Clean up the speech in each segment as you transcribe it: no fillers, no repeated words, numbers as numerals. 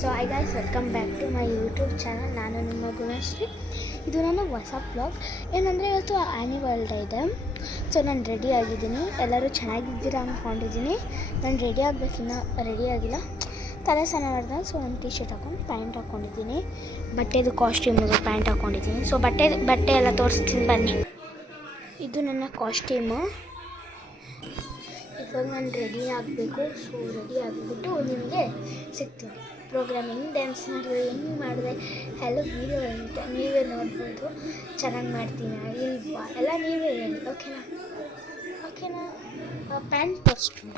So hi guys welcome back to my YouTube channel. ನಾನು ನಿಮ್ಮ ಗುಣಶ್ರೀ. ಇದು ನನ್ನ ಹೊಸ ವ್ಲಾಗ್. ಏನಂದರೆ ಇವತ್ತು ಆ್ಯನಿವಲ್ ಡೇ ಇದೆ. ಸೊ ನಾನು ರೆಡಿ ಆಗಿದ್ದೀನಿ. ಎಲ್ಲರೂ ಚೆನ್ನಾಗಿದ್ದೀರಾ ಅಂದ್ಕೊಂಡಿದ್ದೀನಿ. ನಾನು ರೆಡಿ ಆಗಬೇಕಿನ್ನ ರೆಡಿ ಆಗಿಲ್ಲ. ತಲೆ ಸ್ನಾನ ಮಾಡಿದೆ. ಸೊ ನಾನು ಟೀ ಶರ್ಟ್ ಹಾಕೊಂಡು ಪ್ಯಾಂಟ್ ಹಾಕ್ಕೊಂಡಿದ್ದೀನಿ. ಬಟ್ಟೆದು ಕಾಸ್ಟ್ಯೂಮಿಗೆ ಪ್ಯಾಂಟ್ ಹಾಕ್ಕೊಂಡಿದ್ದೀನಿ. ಸೊ ಬಟ್ಟೆ ಎಲ್ಲ ತೋರಿಸ್ತೀನಿ ಬನ್ನಿ. ಇದು ನನ್ನ ಕಾಸ್ಟ್ಯೂಮು. ಇವಾಗ ನಾನು ರೆಡಿ ಆಗಬೇಕು. ಸೊ ರೆಡಿ ಆಗಿಬಿಟ್ಟು ನಿಮಗೆ ಸಿಗ್ತೀನಿ. ಪ್ರೋಗ್ರಾಮ್ ಹೆಂಗೆ ಡ್ಯಾನ್ಸ್ ಮಾಡಿದೆ, ಹೆಂಗೆ ಮಾಡಿದೆ ಎಲ್ಲ ವೀಡಿಯೋ ಅಂತ ನೀವೇ ನೋಡ್ಬೋದು. ಚೆನ್ನಾಗಿ ಮಾಡ್ತೀನಿ ಇಲ್ವಾ ಎಲ್ಲ ನೀವೇ ಹೇಳಿ. ಓಕೆನಾ ಪ್ಯಾಂಟ್ ತೋರಿಸ್ತೀನಿ.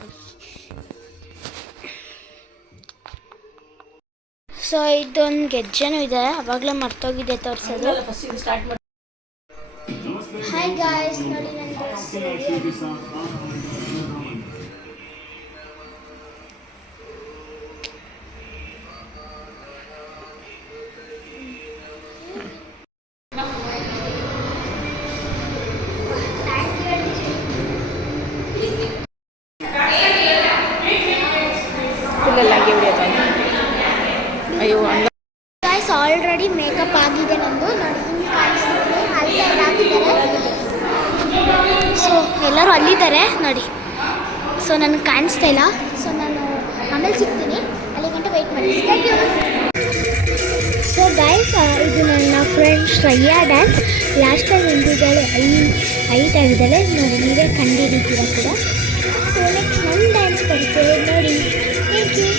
ಸೊ ಇದೊಂದು ಗೆಜ್ಜೆನೂ ಇದೆ, ಅವಾಗಲೇ ಮರ್ತೋಗಿದೆ ತೋರಿಸೋದು. ಹಾಯ್ ಗಾಯ್ಸ್, ನೋಡಿ ನನ್ನ dress ready. Guys already makeup ಆಗಿದೆ ನಂದು. ನೋಡಿ ಕಾಣಿಸ್ತಿದೆ, ಅಲ್ಲಿ ಹಾಕಿದ್ದಾರೆ. ಸೊ ಎಲ್ಲರೂ ಅಲ್ಲಿದ್ದಾರೆ ನೋಡಿ. ಸೊ ನನಗೆ ಕಾಣಿಸ್ತಾ ಇಲ್ಲ. ಸೊ ನಾನು ಆಮೇಲೆ ಸಿಗ್ತೀನಿ, ಅಲ್ಲಿ ಗಂಟೆ ವೆಯ್ಟ್ ಮಾಡಿ. ಸೊ ಗೈಸ್, ಇದು ನನ್ನ friend Shreya dance. Last time ಎಂದಿದ್ದಾಳೆ, ಐಟ್ ಆಗಿದ್ದಾಳೆ ನೋಡಿ, ನೀವೇ ಕಂಡಿದ್ದೀರ ಕೂಡ. ಸೊ ನೆಕ್ಸ್ಟ್ ನನ್ನ ಡ್ಯಾನ್ಸ್ ಬರ್ತೇವೆ ನೋಡಿ. Thank you.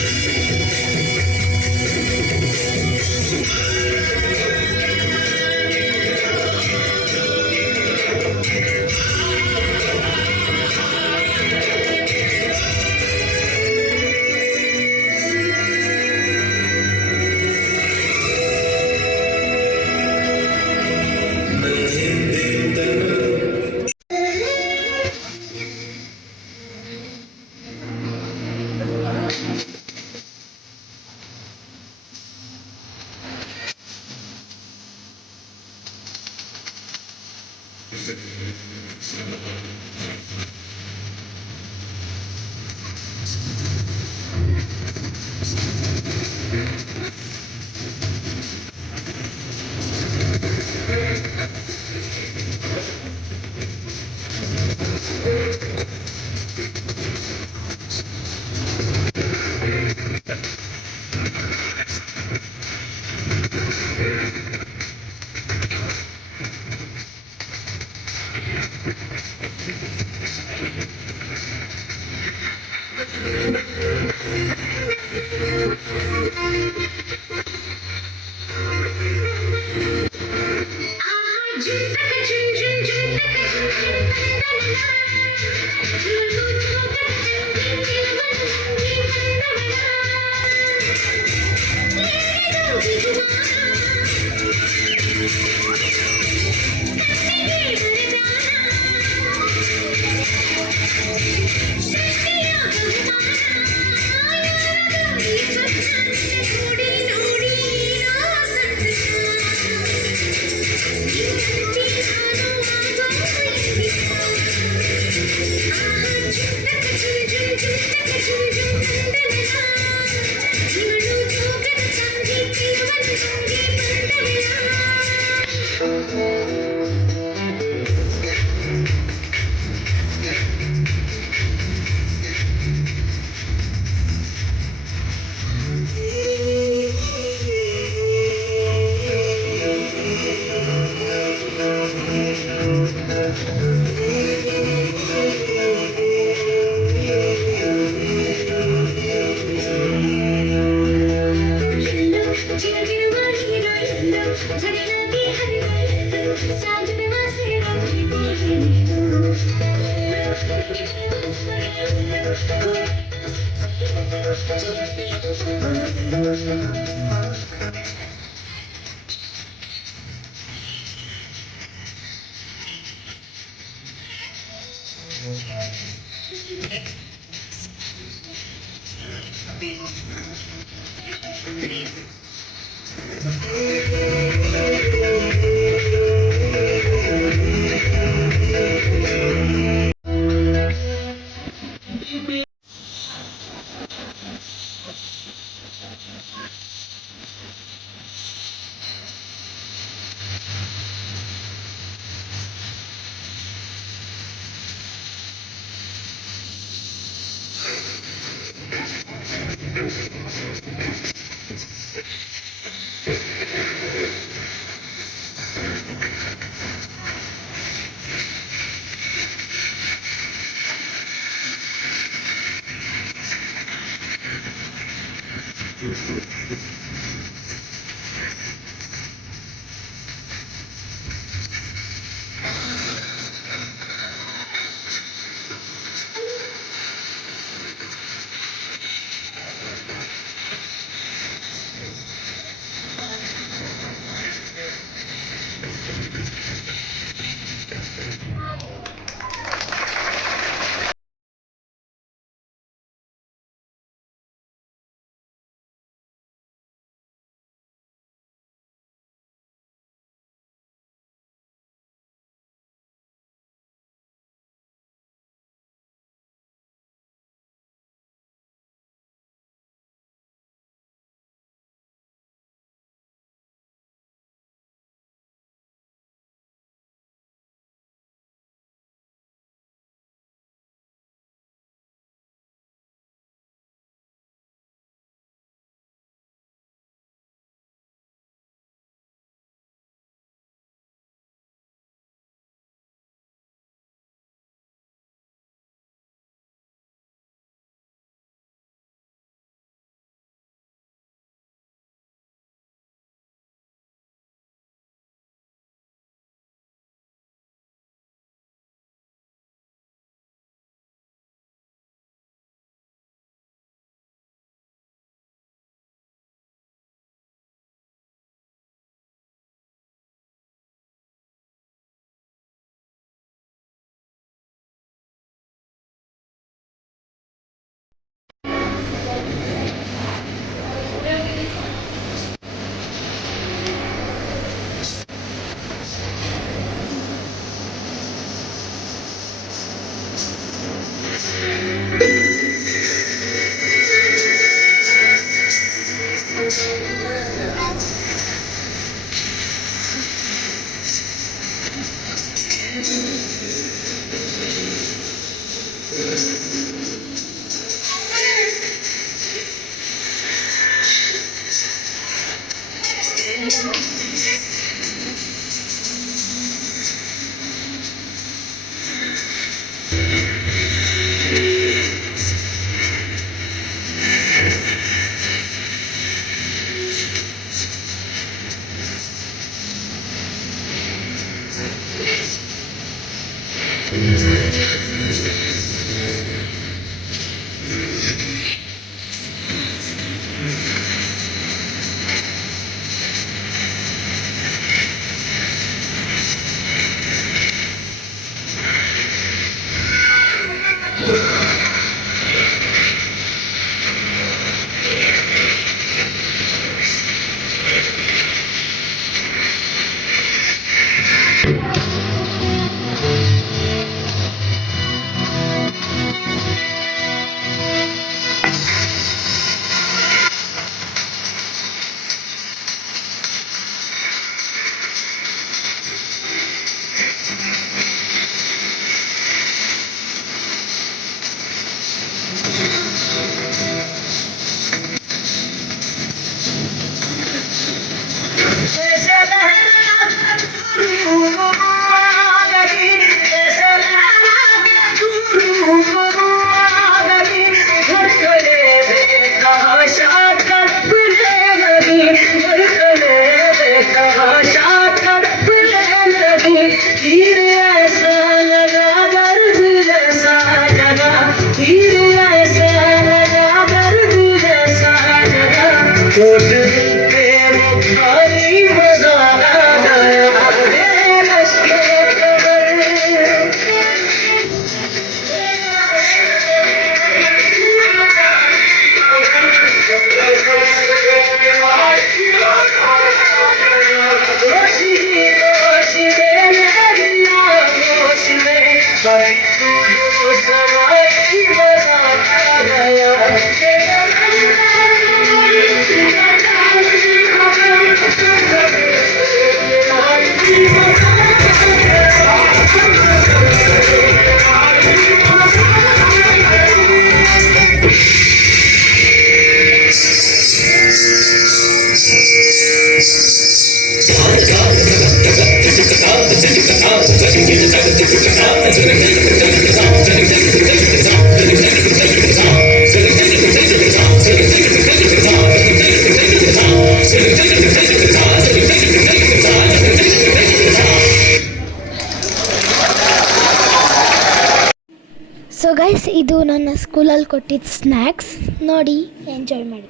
ಸೊ ಗೈಸ್, ಇದು ನನ್ನ ಸ್ಕೂಲಲ್ಲಿ ಕೊಟ್ಟಿದ್ದ ಸ್ನ್ಯಾಕ್ಸ್ ನೋಡಿ, ಎಂಜಾಯ್ ಮಾಡಿ.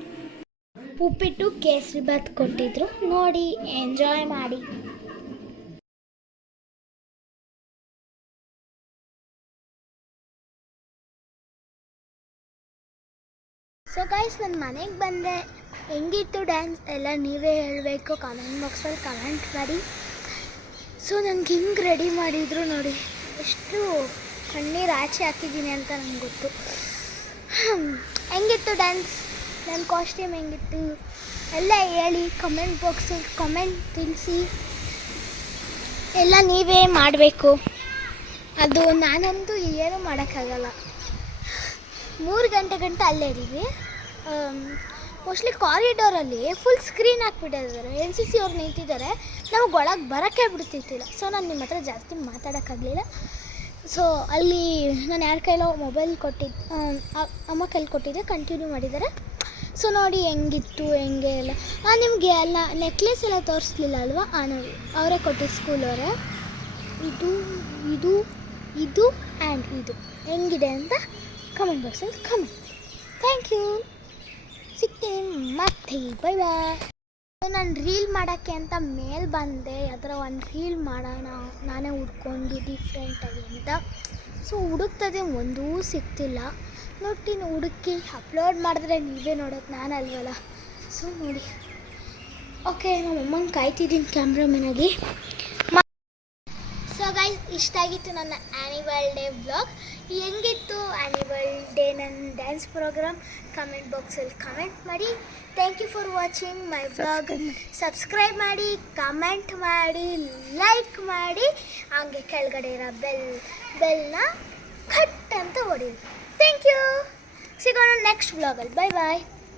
ಉಪ್ಪಿಟ್ಟು ಕೇಸರಿ ಬಾತ್ ಕೊಟ್ಟಿದ್ರು, ನೋಡಿ ಎಂಜಾಯ್ ಮಾಡಿ. ಸೊ ಗೈಸ್, ನನ್ನ ಮನೆಗೆ ಬಂದೆ. ಹೆಂಗಿತ್ತು ಡ್ಯಾನ್ಸ್ ಎಲ್ಲ ನೀವೇ ಹೇಳಬೇಕು, ಕಾಮೆಂಟ್ ಬಾಕ್ಸಲ್ಲಿ ಕಮೆಂಟ್ ಮಾಡಿ. ಸೊ ನನಗೆ ಹಿಂಗೆ ರೆಡಿ ಮಾಡಿದ್ರು ನೋಡಿ, ಎಷ್ಟು ಕಣ್ಣೀರು ಆಚೆ ಹಾಕಿದ್ದೀನಿ ಅಂತ ನನಗೆ ಗೊತ್ತು. ಹೆಂಗಿತ್ತು ಡ್ಯಾನ್ಸ್, ನನ್ನ ಕಾಸ್ಟ್ಯೂಮ್ ಹೆಂಗಿತ್ತು ಎಲ್ಲ ಹೇಳಿ, ಕಮೆಂಟ್ ಬಾಕ್ಸಲ್ಲಿ ಕಮೆಂಟ್ ತಿಳಿಸಿ. ಎಲ್ಲ ನೀವೇ ಮಾಡಬೇಕು, ಅದು ನಾನಂತೂ ಏನೂ ಮಾಡೋಕ್ಕಾಗಲ್ಲ. 3 ಗಂಟೆ ಅಲ್ಲೇ ಇದ್ದೀವಿ. ಮೋಸ್ಟ್ಲಿ ಕಾರಿಡೋರಲ್ಲಿ ಫುಲ್ ಸ್ಕ್ರೀನ್ ಹಾಕ್ಬಿಟ್ಟಿದ್ದಾರೆ. NCC ಅವ್ರು ನಿಂತಿದ್ದಾರೆ, ನಮಗೆ ಒಳಗೆ ಬರೋಕ್ಕೆ ಬಿಡ್ತಿತ್ತಿಲ್ಲ. ಸೊ ನಾನು ನಿಮ್ಮ ಹತ್ರ ಜಾಸ್ತಿ ಮಾತಾಡೋಕ್ಕಾಗಲಿಲ್ಲ. ಸೊ ಅಲ್ಲಿ ನಾನು ಯಾರ ಕೈಲೋ ಮೊಬೈಲ್ ಅಮ್ಮ ಕೈಲಿ ಕೊಟ್ಟಿದ್ದೆ, ಕಂಟಿನ್ಯೂ ಮಾಡಿದ್ದಾರೆ. ಸೊ ನೋಡಿ ಹೆಂಗಿತ್ತು ಹೆಂಗೆ ಎಲ್ಲ. ನಿಮಗೆ ಎಲ್ಲ ನೆಕ್ಲೆಸ್ ಎಲ್ಲ ತೋರಿಸ್ಲಿಲ್ಲ ಅಲ್ವಾ? ನೋಡಿ ಅವರೇ ಕೊಟ್ಟಿದ್ದು, ಸ್ಕೂಲವರೇ. ಇದು ಇದು ಇದು ಆ್ಯಂಡ್ ಇದು ಹೆಂಗಿದೆ ಅಂತ ಕಮೆಂಟ್ ಬಾಕ್ಸಲ್ಲಿ ಕಮೆಂಟ್. ಥ್ಯಾಂಕ್ ಯು, ಸಿಗ್ತೀನಿ ಮತ್ತೆ, ಬೈ ಬಾಯ್. ನಾನು ರೀಲ್ ಮಾಡೋಕ್ಕೆ ಅಂತ ಮೇಲೆ ಬಂದೆ, ಅದರ ಒಂದು ರೀಲ್ ಮಾಡೋಣ ನಾನೇ ಹುಡ್ಕೊಂಡು ಡಿಫ್ರೆಂಟಾಗಿ ಅಂತ. ಸೊ ಹುಡುಕ್ತದೆ, ಒಂದೂ ಸಿಗ್ತಿಲ್ಲ. ನೋಡ್ತೀನಿ, ಹುಡುಕಿ ಅಪ್ಲೋಡ್ ಮಾಡಿದ್ರೆ ನೀವೇ ನೋಡೋದು, ನಾನಲ್ವಲ್ಲ. ಸೊ ನೋಡಿ, ಓಕೆ, ನಮ್ಮ ಅಮ್ಮಂಗೆ ಕಾಯ್ತಿದ್ದೀನಿ ಕ್ಯಾಮ್ರಾಮನ್ನಾಗಿ. ಸೊ ಗೈಸ್, ಇಷ್ಟ ಆಗಿತ್ತು ನನ್ನ ಆ್ಯನಿವಲ್ ಡೇ ವ್ಲಾಗ್. ಹೆಂಗಿತ್ತು ಆ್ಯನಿವಲ್ ಡೇ ನನ್ನ ಡ್ಯಾನ್ಸ್ ಪ್ರೋಗ್ರಾಮ್? ಕಮೆಂಟ್ ಬಾಕ್ಸಲ್ಲಿ ಕಮೆಂಟ್ ಮಾಡಿ. Thank you for watching my vlog. Subscribe ಮಾಡಿ, ಕಮೆಂಟ್ ಮಾಡಿ, ಲೈಕ್ ಮಾಡಿ, ಹಾಗೆ ಕೆಳಗಡೆ ಇರೋ ಬೆಲ್ನ ಕಟ್ ಅಂತ ಹೊಡೀರಿ. ಥ್ಯಾಂಕ್ ಯು, ಸಿಗೋಣ ನೆಕ್ಸ್ಟ್ ವ್ಲಾಗಲ್ಲಿ. ಬೈ ಬಾಯ್.